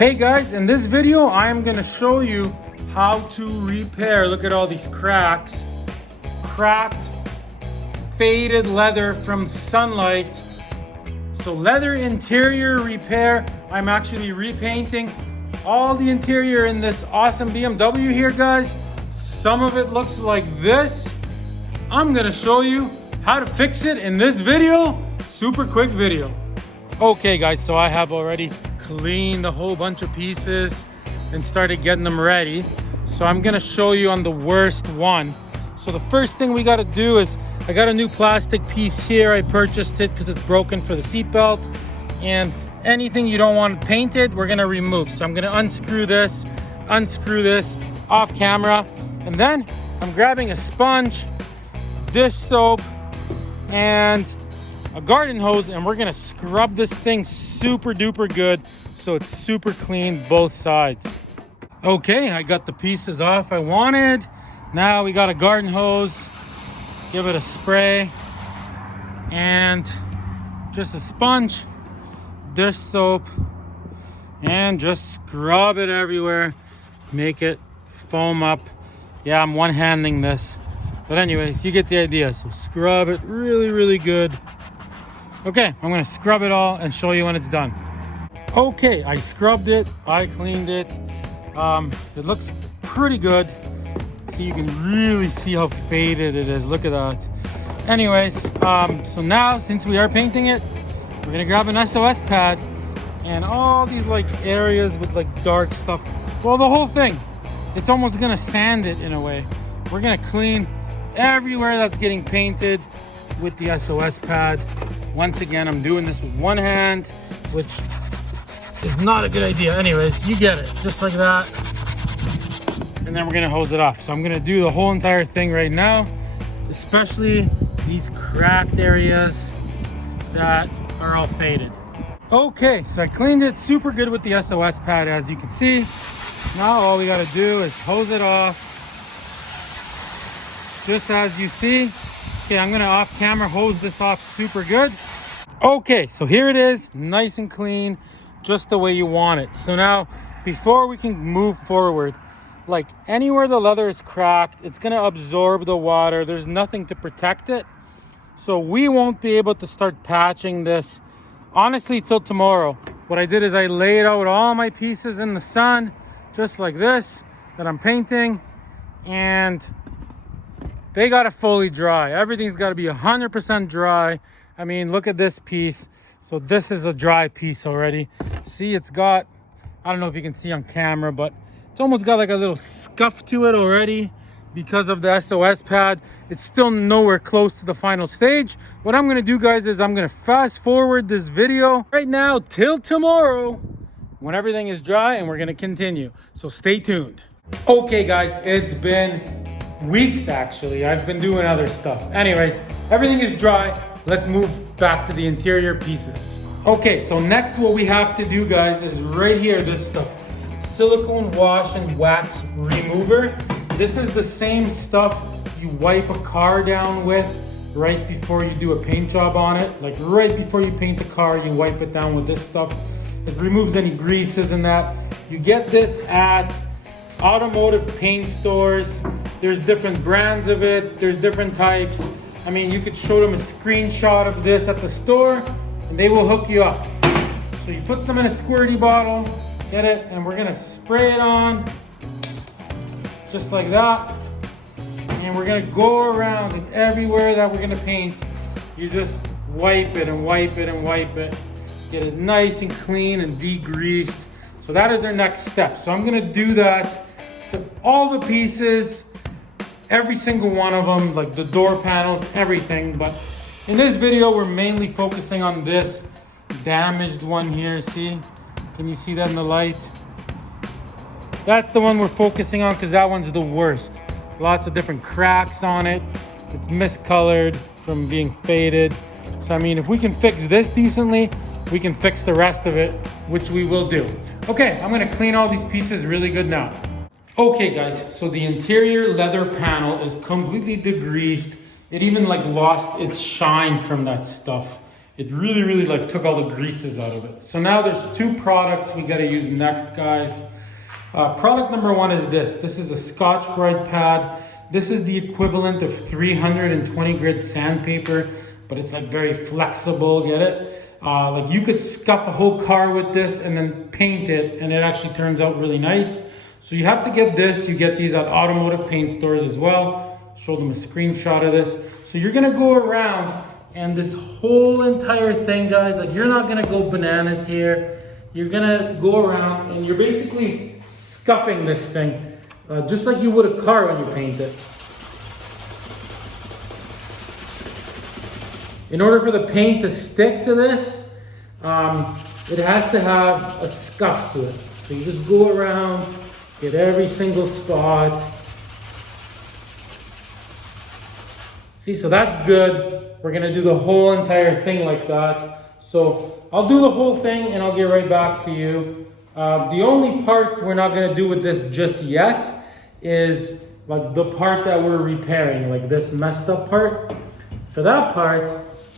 Hey guys, in this video I am going to show you how to repair, look at all these cracks, cracked, faded leather from sunlight. So leather interior repair, I'm actually repainting all the interior in this awesome BMW here guys. Some of it looks like this. I'm going to show you how to fix it in this video, super quick video. Okay guys, so I have already cleaned a whole bunch of pieces and started getting them ready. So I'm gonna show you on the worst one. So the first thing we gotta do is, I got a new plastic piece here. I purchased it because it's broken for the seatbelt. And anything you don't want painted, we're gonna remove. So I'm gonna unscrew this off camera. And then I'm grabbing a sponge, dish soap, and a garden hose, and we're gonna scrub this thing super duper good so it's super clean both sides. Okay, I got the pieces off I wanted. Now we got a garden hose, give it a spray, and just a sponge, dish soap, and just scrub it everywhere, make it foam up. Yeah, I'm one-handing this, but anyways, you get the idea. So scrub it really good. Okay, I'm gonna scrub it all and show you when it's done. Okay, I scrubbed it, I cleaned it. It looks pretty good. So you can really see how faded it is. Look at that. Anyways, so now since we are painting it, we're gonna grab an SOS pad and all these like areas with like dark stuff. Well, the whole thing, it's almost gonna sand it in a way. We're gonna clean everywhere that's getting painted with the SOS pad. Once again, I'm doing this with one hand, which is not a good idea. Anyways, you get it, just like that. And then we're gonna hose it off. So I'm gonna do the whole entire thing right now, especially these cracked areas that are all faded. Okay, so I cleaned it super good with the SOS pad, as you can see. Now all we gotta do is hose it off, just as you see. Okay, I'm gonna off camera hose this off super good. Okay, so here it is, nice and clean, just the way you want it. So now, before we can move forward, like anywhere the leather is cracked, it's gonna absorb the water. There's nothing to protect it. So we won't be able to start patching this, honestly, till tomorrow. What I did is I laid out all my pieces in the sun, just like this, that I'm painting, and they gotta fully dry. Everything's gotta be 100% dry. I mean, look at this piece. So this is a dry piece already. See, it's got, I don't know if you can see on camera, but it's almost got like a little scuff to it already because of the SOS pad. It's still nowhere close to the final stage. What I'm gonna do, guys, is I'm gonna fast forward this video right now till tomorrow when everything is dry, and we're gonna continue. So stay tuned. Okay, guys, it's been weeks actually. I've been doing other stuff. Anyways, everything is dry. Let's move back to the interior pieces. Okay, so next what we have to do, guys, is right here, this stuff. Silicone wash and wax remover. This is the same stuff you wipe a car down with right before you do a paint job on it. Like right before you paint the car, you wipe it down with this stuff. It removes any greases and that. You get this at automotive paint stores. There's different brands of it. There's different types. I mean, you could show them a screenshot of this at the store and they will hook you up. So you put some in a squirty bottle, get it, and we're gonna spray it on just like that. And we're gonna go around and everywhere that we're gonna paint, you just wipe it and wipe it and wipe it. Get it nice and clean and degreased. So that is our next step. So I'm gonna do that to all the pieces, every single one of them, like the door panels, everything. But in this video, we're mainly focusing on this damaged one here. See, can you see that in the light? That's the one we're focusing on because that one's the worst. Lots of different cracks on it. It's miscolored from being faded. So I mean, if we can fix this decently, we can fix the rest of it, which we will do. Okay, I'm gonna clean all these pieces really good now. Okay guys, so the interior leather panel is completely degreased. It even like lost its shine from that stuff. It really, really like took all the greases out of it. So now there's two products we gotta use next, guys. Product number one is this. This is a Scotch-Brite pad. This is the equivalent of 320 grit sandpaper, but it's like very flexible, get it? Like you could scuff a whole car with this and then paint it, and it actually turns out really nice. So you have to get this. You get these at automotive paint stores as well. Show them a screenshot of this. So you're gonna go around, and this whole entire thing, guys, like you're not gonna go bananas here. You're gonna go around and you're basically scuffing this thing, just like you would a car when you paint it. In order for the paint to stick to this, it has to have a scuff to it. So you just go around, get every single spot. See, so that's good. We're gonna do the whole entire thing like that. So I'll do the whole thing and I'll get right back to you. The only part we're not gonna do with this just yet is like the part that we're repairing, like this messed up part. For that part,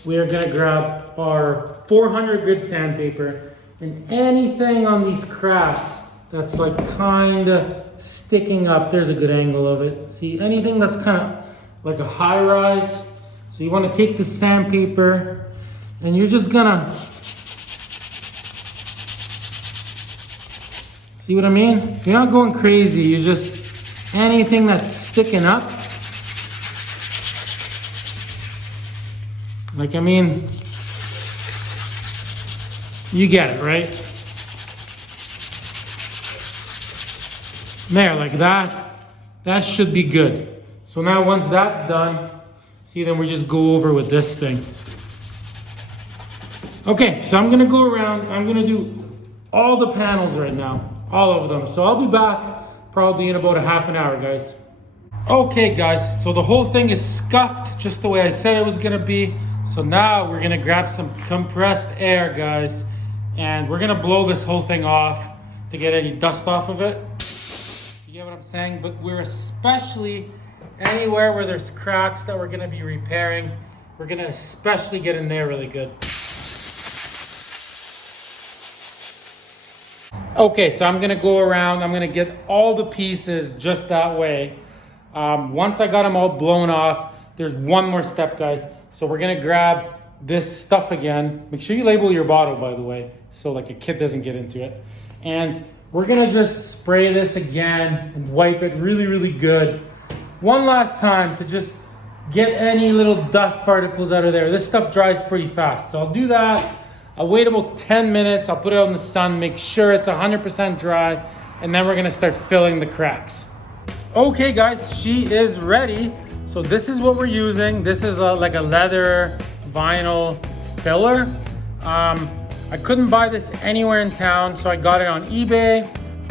we are gonna grab our 400 grit sandpaper, and anything on these cracks that's like kinda sticking up, there's a good angle of it. See, anything that's kinda like a high rise. So you wanna take the sandpaper and you're just gonna, see what I mean? You're not going crazy, you're just, anything that's sticking up. Like, I mean, you get it, right? There, like that. That should be good. So now once that's done, see, then we just go over with this thing. Okay, so I'm gonna go around, I'm gonna do all the panels right now, all of them. So I'll be back probably in about a half an hour, guys. Okay, guys, so the whole thing is scuffed just the way I said it was gonna be. So now we're gonna grab some compressed air, guys, and we're gonna blow this whole thing off to get any dust off of it. You get what I'm saying? But we're especially anywhere where there's cracks that we're gonna be repairing, we're gonna especially get in there really good. Okay, so I'm gonna go around, I'm gonna get all the pieces just that way. Once I got them all blown off, there's one more step, guys. So we're gonna grab this stuff again. Make sure you label your bottle, by the way, so like a kid doesn't get into it. And we're gonna just spray this again and wipe it really, really good. One last time to just get any little dust particles out of there. This stuff dries pretty fast. So I'll do that. I'll wait about 10 minutes. I'll put it out in the sun, make sure it's 100% dry, and then we're gonna start filling the cracks. Okay, guys, she is ready. So this is what we're using. This is like a leather vinyl filler. I couldn't buy this anywhere in town, so I got it on eBay.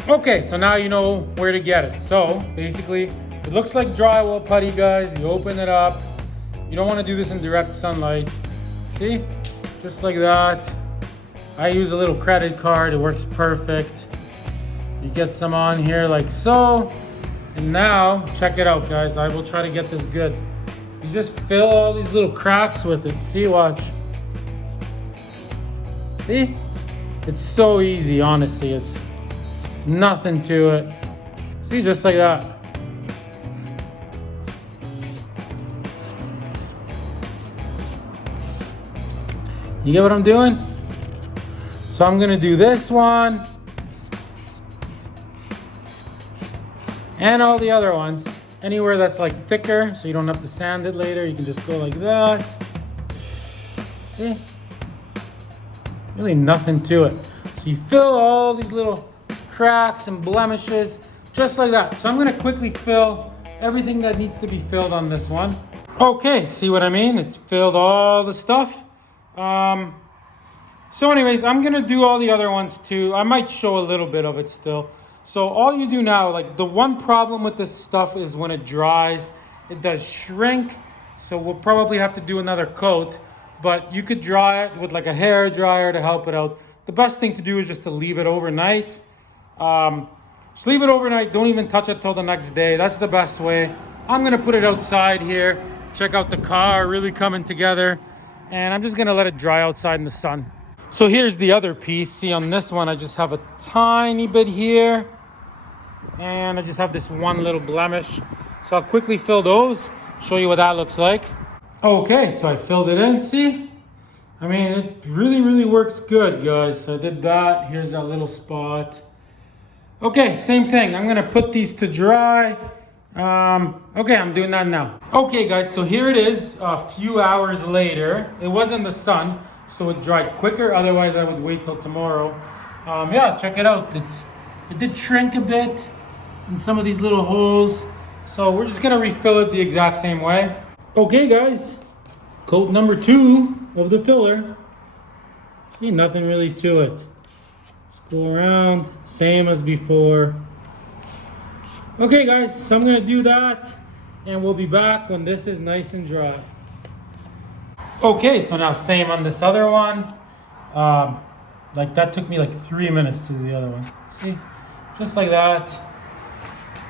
Okay, so now you know where to get it. So basically, it looks like drywall putty, guys. You open it up. You don't want to do this in direct sunlight. See? Just like that. I use a little credit card. It works perfect. You get some on here like so. And now, check it out, guys. I will try to get this good. You just fill all these little cracks with it. See, watch. See? It's so easy, honestly. It's nothing to it. See, just like that. You get what I'm doing? So I'm gonna do this one. And all the other ones. Anywhere that's like thicker, so you don't have to sand it later, you can just go like that. See? Really nothing to it. So you fill all these little cracks and blemishes, just like that. So I'm gonna quickly fill everything that needs to be filled on this one. Okay, see what I mean? It's filled all the stuff. So anyways, I'm gonna do all the other ones too. I might show a little bit of it still. So all you do now, like the one problem with this stuff is when it dries, it does shrink. So we'll probably have to do another coat, but you could dry it with like a hair dryer to help it out. The best thing to do is just to leave it overnight. Just leave it overnight, don't even touch it till the next day. That's the best way. I'm gonna put it outside here. Check out the car really coming together. and I'm just gonna let it dry outside in the sun. So here's the other piece. See, on this one, I just have a tiny bit here, and I just have this one little blemish. So I'll quickly fill those, show you what that looks like. Okay, so I filled it in, see? I mean, it really works good, guys. So I did that. Here's that little spot. Okay, same thing. I'm gonna put these to dry. Okay, I'm doing that now. Okay, guys, so here it is a few hours later. It was in the sun, so it dried quicker. Otherwise, I would wait till tomorrow. Yeah, check it out. It did shrink a bit in some of these little holes. So we're just gonna refill it the exact same way. Okay, guys, coat number 2 of the filler. See, nothing really to it. Just go around, same as before. Okay, guys, so I'm gonna do that, and we'll be back when this is nice and dry. Okay, so now same on this other one. Like that took me like 3 minutes to do the other one. See, just like that.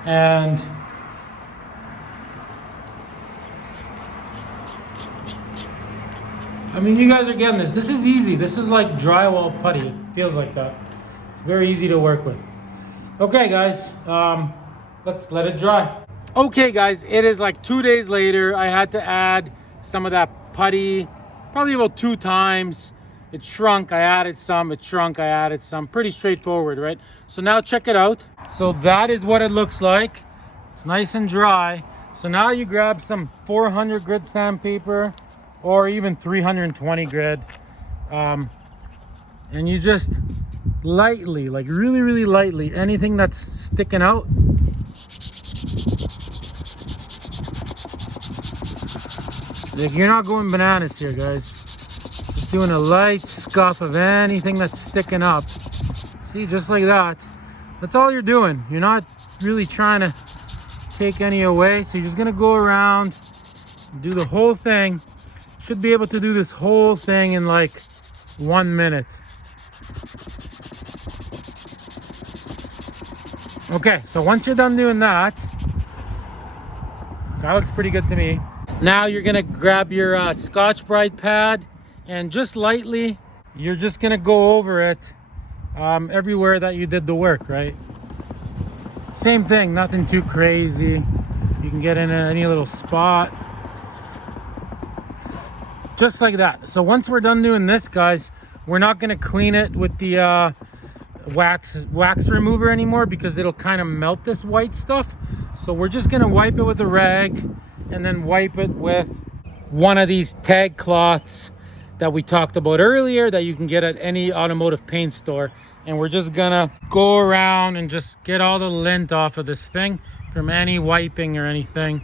And I mean, you guys are getting this. This is easy. This is like drywall putty. It feels like that. It's very easy to work with. Okay, guys, let's let it dry. Okay, guys, it is like 2 days later. I had to add some of that putty, probably about 2 times. It shrunk, I added some, it shrunk, I added some. Pretty straightforward, right? So now check it out. So that is what it looks like. It's nice and dry. So now you grab some 400 grit sandpaper or even 320 grit. And you just lightly, like really lightly, anything that's sticking out, like you're not going bananas here, guys. Just doing a light scuff of anything that's sticking up. See, just like that. That's all you're doing. You're not really trying to take any away. So you're just gonna go around, do the whole thing. Should be able to do this whole thing in like 1 minute. Okay, so once you're done doing that, that looks pretty good to me. Now you're gonna grab your Scotch-Brite pad, and just lightly, you're just gonna go over it everywhere that you did the work, right? Same thing, nothing too crazy. You can get in any little spot. Just like that. So once we're done doing this, guys, we're not gonna clean it with the wax remover anymore because it'll kind of melt this white stuff. So we're just gonna wipe it with a rag and then wipe it with one of these tag cloths that we talked about earlier that you can get at any automotive paint store. And we're just gonna go around and just get all the lint off of this thing from any wiping or anything.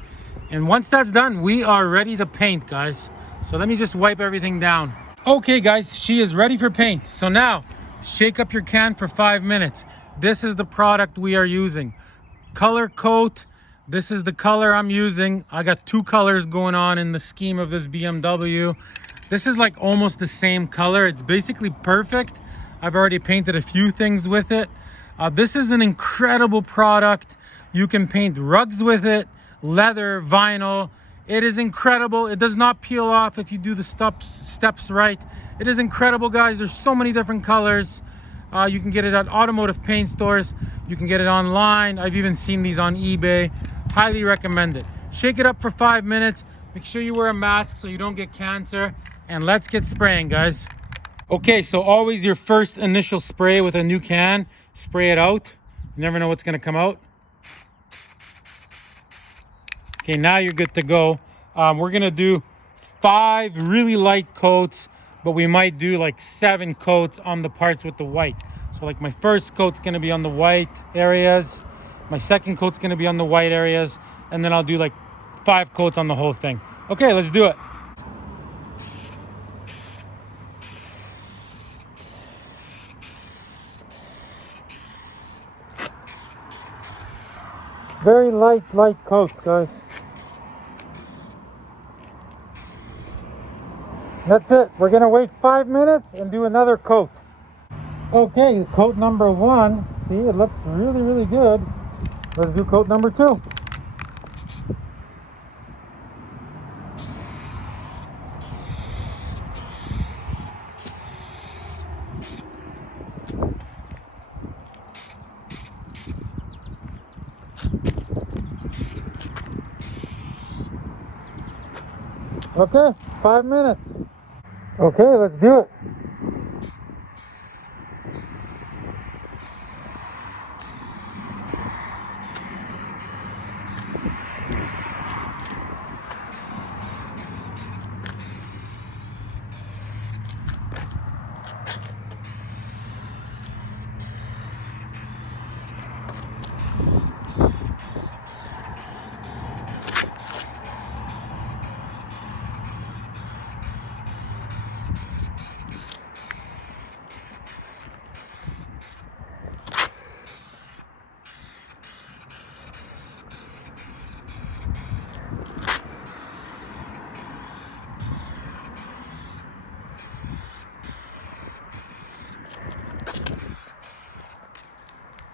And once that's done, we are ready to paint, guys. So let me just wipe everything down. Okay, guys, she is ready for paint. So now, shake up your can for 5 minutes. This is the product we are using. Color Coat. This is the color I'm using. I got 2 colors going on in the scheme of this BMW. This is like almost the same color. It's basically perfect. I've already painted a few things with it. This is an incredible product. You can paint rugs with it, leather, vinyl. It is incredible. It does not peel off if you do the steps right. It is incredible, guys. There's so many different colors. You can get it at automotive paint stores. You can get it online. I've even seen these on eBay. Highly recommend it. Shake it up for 5 minutes. Make sure you wear a mask so you don't get cancer. And let's get spraying, guys. Okay, so always your first initial spray with a new can. Spray it out. You never know what's gonna come out. Okay, now you're good to go. We're gonna do 5 really light coats, but we might do like 7 coats on the parts with the white. So like my first coat's gonna be on the white areas. My second coat's gonna be on the white areas. And then I'll do like 5 coats on the whole thing. Okay, let's do it. Very light coats, guys. That's it. We're gonna wait 5 minutes and do another coat. Okay, coat number 1. See, it looks really good. Let's do coat number 2. Okay, 5 minutes. Okay, let's do it.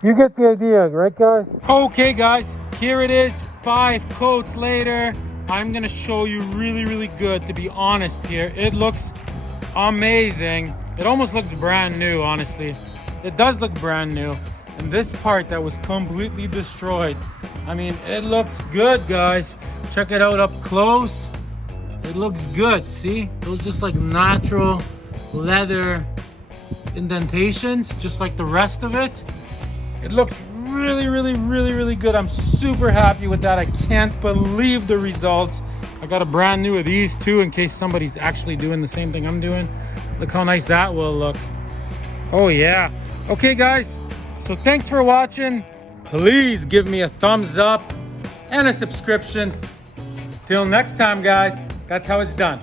You get the idea, right guys? Okay guys, here it is, 5 coats later. I'm gonna show you really good, to be honest here. It looks amazing. It almost looks brand new, honestly. It does look brand new. And this part that was completely destroyed, I mean, it looks good, guys. Check it out up close. It looks good, see? Those just like natural leather indentations, just like the rest of it. It looks really good. I'm super happy with that. I can't believe the results. I got a brand new of these too, in case somebody's actually doing the same thing I'm doing. Look how nice that will look. Oh yeah. Okay guys, so thanks for watching. Please give me a thumbs up and a subscription. Till next time guys, that's how it's done.